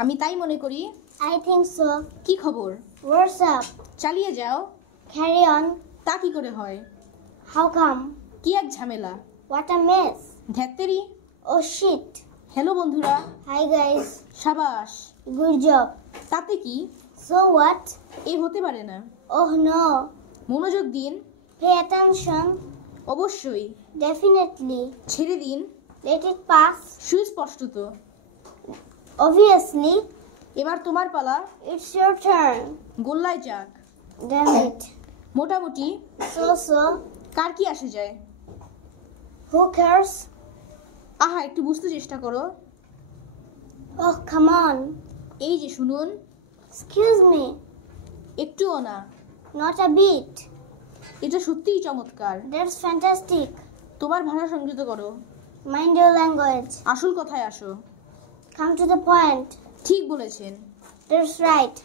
আমি তাই মনে করি। I think so. কি খবর? What's up? চালিয়ে যাও। Carry on. তা কি করে হয়? How come? কি এক ঝামেলা। What a mess. ধ্যাত্তেরি। Oh shit. Hello বন্ধুরা। Hi guys. সাবাস। Good job. তাতে কি? So what? এ হতে পারে না। Oh no. মনোযোগ দিন। Pay attention. অবশ্যই। Definitely. ছেড়ে দিন। Let it pass. সুস্পষ্টত। Obviously. এবার তোমার পালা। It's your turn. গোল্লায় যাক। Damn it. মোটামুটি। So. কার কি আসে যায়? Who cares? আহা, একটু বুঝতে চেষ্টা করো। Oh, come on. এই যে শুনুন। Excuse me. একটুও না। Not a bit. এটা সত্যিই চমৎকার। That's fantastic. তোমার ভাষা সংযত করো। Mind your language. আসল কথায় আসো। Come to the point. ঠিক বলেছেন। That's right.